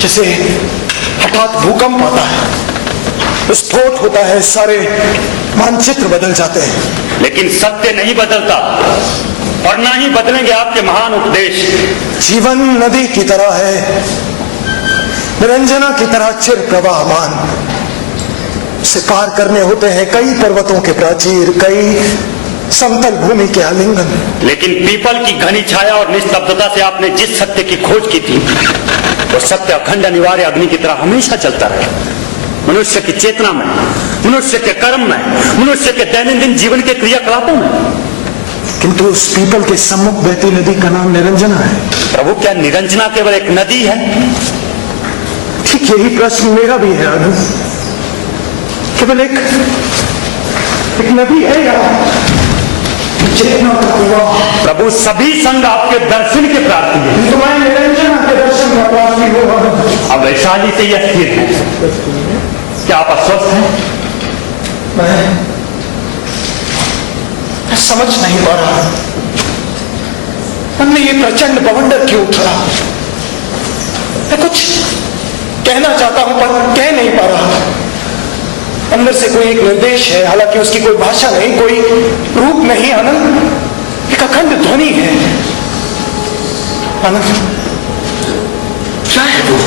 जैसे हठात भूकंप आता है, विस्फोट होता है, सारे मानचित्र बदल जाते हैं। लेकिन सत्य नहीं बदलता और ना ही बदलेंगे आपके महान उपदेश। जीवन नदी की तरह है, निरंजना की तरह चिर प्रवाहमान। उसे पार करने होते हैं कई पर्वतों के प्राचीर, कई समतल भूमि के आलिंगन। लेकिन पीपल की घनी छाया और निस्तब्धता से आपने जिस सत्य की खोज की थी, वो सत्य अखंड अनिवार्य अग्नि की तरह हमेशा चलता रहे। मनुष्य की चेतना में, मनुष्य के कर्म में, मनुष्य के दैनंदिन जीवन के क्रियाकलापों में। किंतु उस पीपल के सम्मुख बहती नदी का नाम निरंजना है। प्रभु, क्या निरंजना केवल एक नदी है? ठीक यही प्रश्न मेरा भी है आनंद। केवल एक नदी है या चेतना का कुआं? प्रभु, सभी संग आपके दर्शन के प्रार्थी है। तुम्हारे निरंजना के दर्शन का प्रार्थी हो। अब वैशाली से यह स्थिर है। क्या आप अस्वस्थ हैं? मैं समझ नहीं पा रहा, मन में ये प्रचंड बवंडर क्यों उठ रहा। मैं कुछ कहना चाहता हूं पर कह नहीं पा रहा। अंदर से कोई एक निर्देश है, हालांकि उसकी कोई भाषा नहीं, कोई रूप नहीं। आनंद एक अखंड ध्वनि है। आनंद क्या है वो?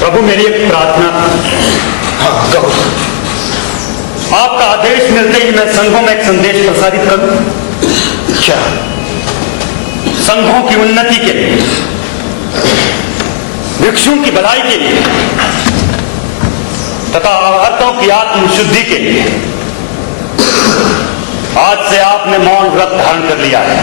प्रभु, मेरी एक प्रार्थना। हाँ कहो। आपका आदेश मिलते ही मैं संघों में एक संदेश प्रसारित करूं। क्या? संघों की उन्नति के लिए, भिक्षुओं की भलाई के लिए तथा औरतों की आत्मशुद्धि के लिए आज से आपने मौन व्रत धारण कर लिया है।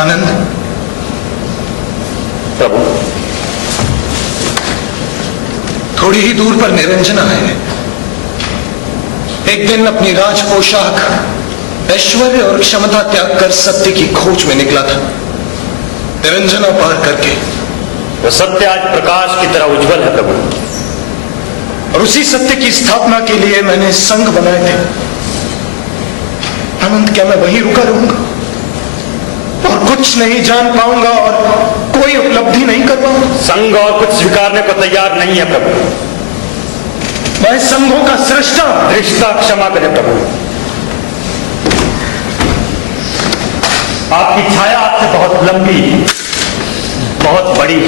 आनंद, प्रभु, थोड़ी ही दूर पर निरंजना है। एक दिन अपनी राज पोशाक, ऐश्वर्य और क्षमता त्याग कर सत्य की खोज में निकला था। निरंजना पार करके वो सत्य आज प्रकाश की तरह उज्जवल है प्रभु। और उसी सत्य की स्थापना के लिए मैंने संघ बनाए थे। आनंद, क्या मैं वहीं रुका रहूंगा और कुछ नहीं जान पाऊंगा और कोई उपलब्धि नहीं कर पाऊंगा? संघ और कुछ स्वीकारने को तैयार नहीं है प्रभु। मैं संघों का सृष्टा। रिश्ता क्षमा करें प्रभु। आपकी छाया आपसे बहुत लंबी, बहुत बड़ी।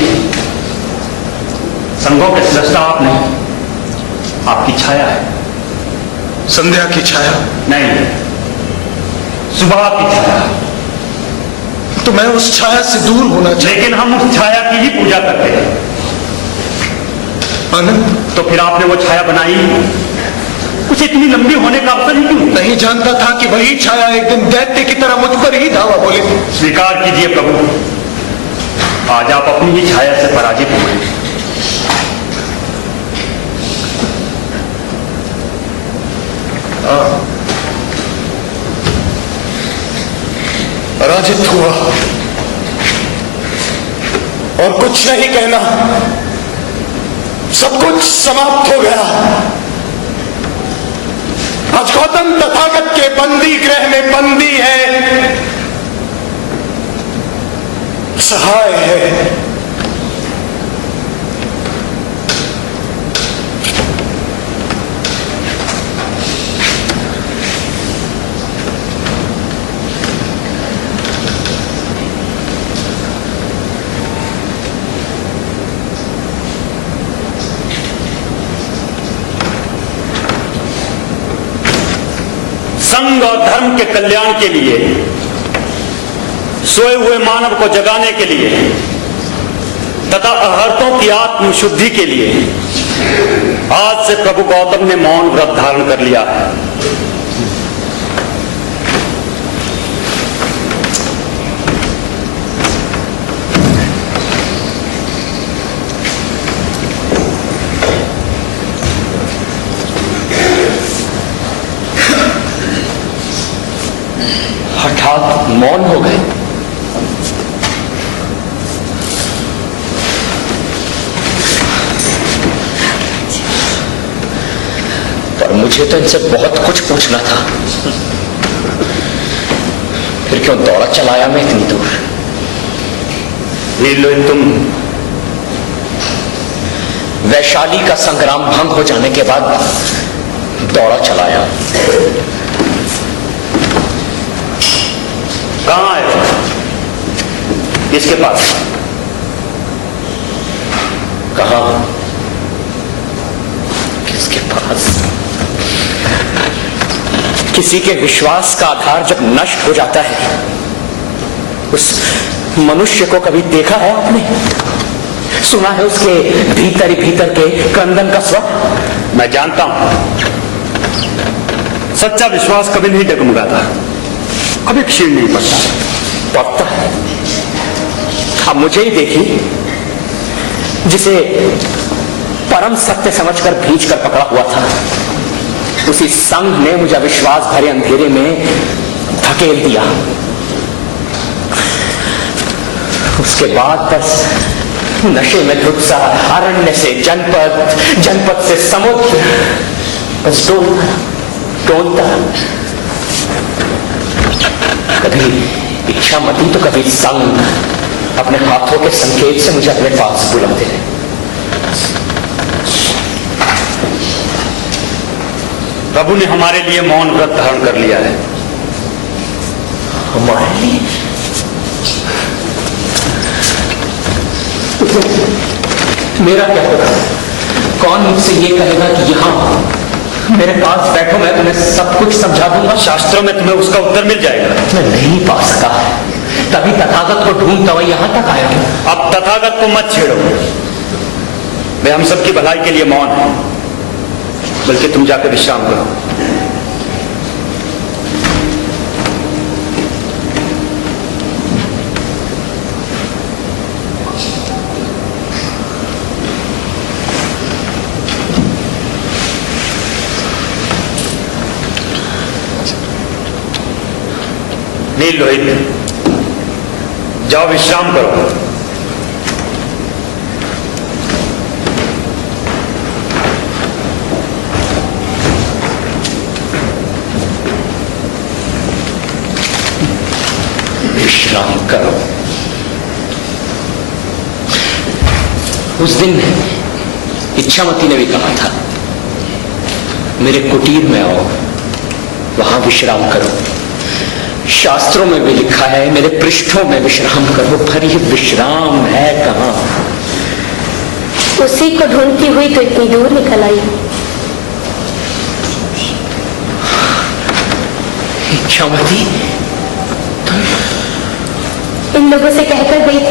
संघों के सृष्टा आप नहीं, आपकी छाया है। संध्या की छाया नहीं, सुबह की छाया। तो मैं उस छाया से दूर होना चाहिए। लेकिन हम उस छाया की ही पूजा करते हैं। आनंद, तो फिर आपने वो छाया बनाई, कुछ इतनी लंबी होने का अवसर ही क्यों? नहीं जानता था कि वही छाया एक दिन दैत्य की तरह मुझ पर ही धावा बोलेगी। स्वीकार कीजिए प्रभु, आज आप अपनी ही छाया से पराजित हुए। पराजित हुआ और कुछ नहीं कहना, सब कुछ समाप्त हो गया। आज गौतम तथागत के बंदी गृह में बंदी है, सहाय है। संघ और धर्म के कल्याण के लिए, सोए हुए मानव को जगाने के लिए तथा अहर्तों की आत्म शुद्धि के लिए आज से प्रभु गौतम ने मौन व्रत धारण कर लिया है। मुझे तो इनसे बहुत कुछ पूछना था, फिर क्यों दौड़ा चलाया मैं इतनी दूर? नील, तुम वैशाली का संग्राम भंग हो जाने के बाद दौड़ा चलाया। कहां आए? किसके पास? कहा? किसके पास? किसी के विश्वास का आधार जब नष्ट हो जाता है, उस मनुष्य को कभी देखा है आपने? सुना है उसके भीतर ही भीतर के क्रंदन का स्वर? मैं जानता हूं, सच्चा विश्वास कभी नहीं डगमगाता, कभी क्षीण नहीं पड़ता। पड़ता है। अब मुझे ही देखिए, जिसे परम सत्य समझकर भींच कर पकड़ा हुआ था, उसी संघ ने मुझे विश्वास भरे अंधेरे में धकेल दिया। उसके बाद बस नशे में धुत सा अरण्य से जनपद, जनपद से समुद्र, बस डोलता। कभी इच्छामती तो कभी संग अपने हाथों के संकेत से मुझे अपने पास बुलाते हैं। प्रभु ने हमारे लिए मौन व्रत धारण कर लिया है। हमारे लिए? मेरा क्या होगा? कौन मुझसे ये कहेगा कि यहां मेरे पास बैठो, मैं तुम्हें सब कुछ समझा दूंगा? शास्त्रों में तुम्हें उसका उत्तर मिल जाएगा। मैं नहीं पा सका, तभी तथागत को ढूंढता हुआ यहां तक आया हूं। अब तथागत को मत छेड़ो, वे हम सबकी भलाई के लिए मौन है, बल्कि तुम जाकर विश्राम करो। नील लोहित, जाओ विश्राम करो। विश्राम करो। उस दिन इच्छामती ने भी कहा था, मेरे कुटीर में आओ, वहां विश्राम करो। शास्त्रों में भी लिखा है, मेरे पृष्ठों में विश्राम करो, पर ये विश्राम है कहां? उसी को ढूंढती हुई तो इतनी दूर निकल आई। इच्छामती, इन लोगों से कहकर गई